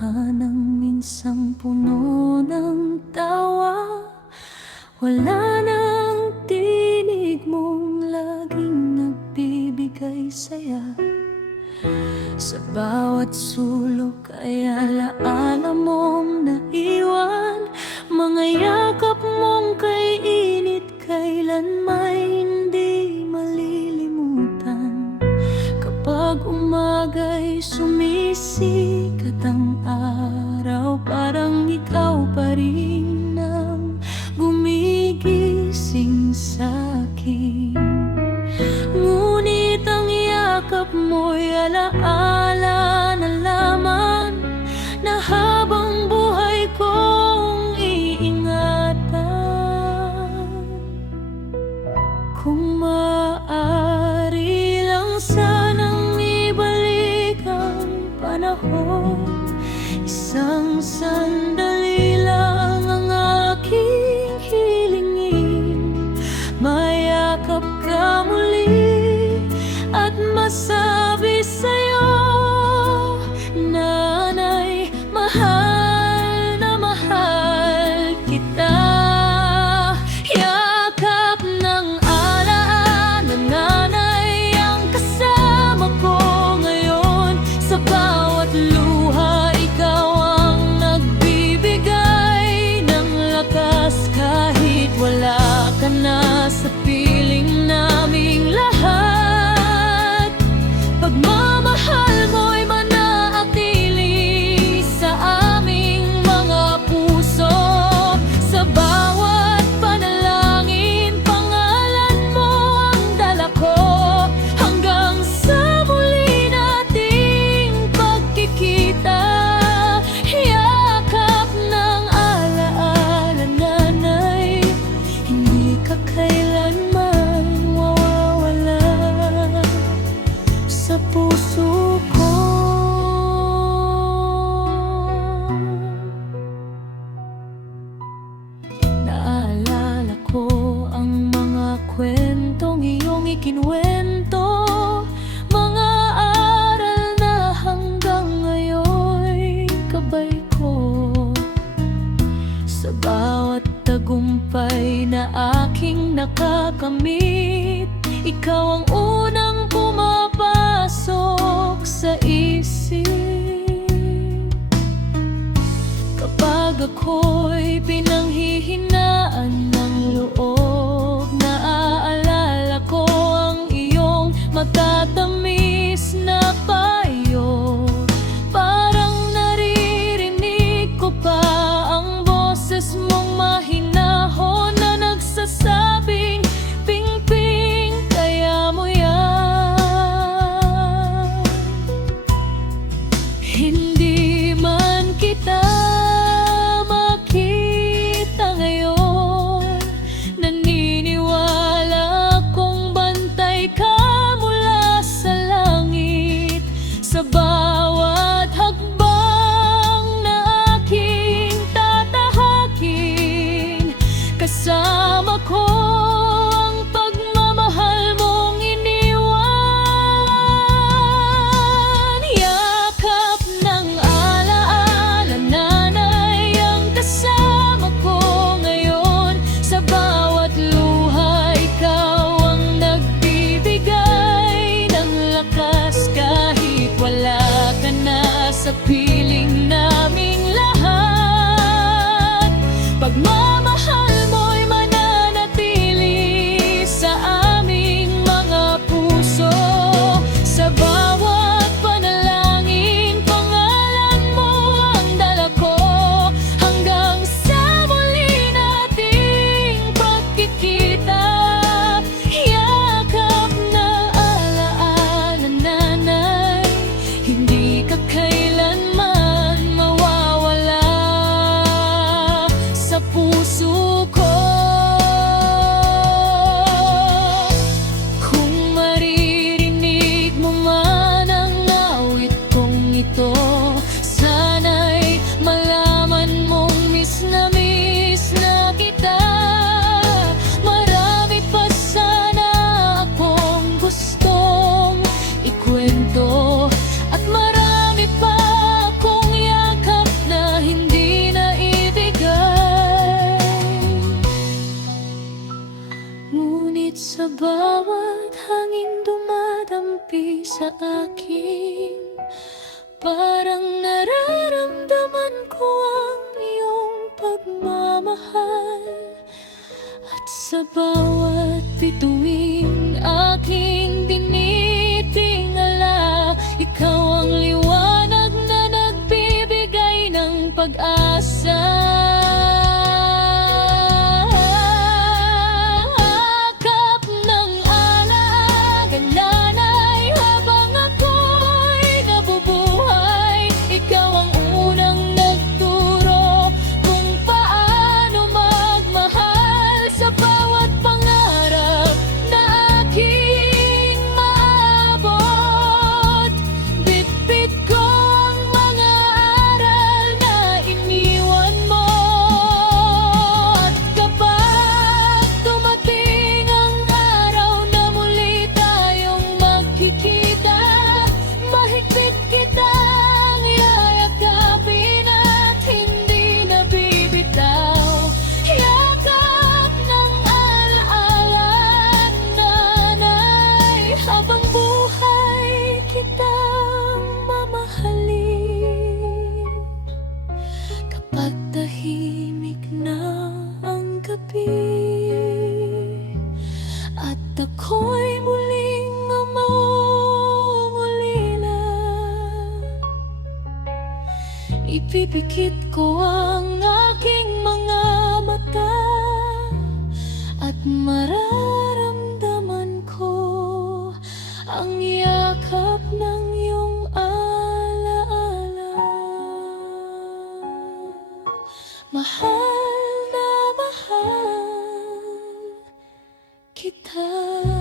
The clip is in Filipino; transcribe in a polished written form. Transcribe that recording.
tahanang minsang puno ng tawa. Wala nang tinig mong laging nagbibigay saya. Sa bawat sulok ay alaala mong naiwan. Mga yakap mong kay init, kailan may hindi malilimutan. Kapag umaga'y sumisikat ang araw, parang ikaw pa rin ang gumigising sa'kin. Ngunit ang yakap mo'y alaala na lamang, na habang buhay kong iingatan. Kung maaari lang sanang ibalik ang panahon, isang sandali lang ang aking hilingin. Mayakap ka muli at masabi sa'yo, nanay, mahal na mahal kita. Yakap ng alaala, nanay, ang kasama ko ngayon. Sa bawat luha, ikaw ang nagbibigay ng lakas. Kahit wala ka na sa piling naming lahat, pagmamahal mo'y mananatili sa aming mga puso. Sa bawat panalangin, pangalan mo ang dala ko. Hanggang sa muli nating pagkikita, yakap ng alaala, nanay, hindi ka kailanman mawawala sa puso ko. Naalala ko ang mga kwentong iyong ikinuwento, mga aral na hanggang ngayon'y gabay ko. Sa bawat tagumpay na aking nakakamit, ikaw ang unang pumapasok sa isip. Kapag ako'y pinanghihinaan ng loob, naaalala ko ang iyong matatamis na payo. Parang naririnig ko pa ang boses mong mahinahon na nagsasabing, pingping, kaya mo yan. Hindi man kita makita ngayon, naniniwala kong bantay ka mula sa langit. Sa bawat bituing aking tinitingala, ikaw ang liwanag na nagbibigay ng pag-asa. Akap ng alaalanay habang ako'y nabubuhay, ikaw ang unang nagturo kung paano magmahal. Sa bawat pangarap na aking maabot, bitbit ko ang mga aral na iniwan mo. At kapag dumating ang araw na muli tayong magkikita, mahigpit kitang yayakapin at hindi na bibitaw. Yakap ng alaalan, nanay, habang buhay kitang mamahalin. Kapag tahimik na ang gabi at ako'y muling mamumulila, ipipikit ko ang aking mga mata at mararamdaman ko ang yakap ng iyong alaala. Mahal na mahal kita.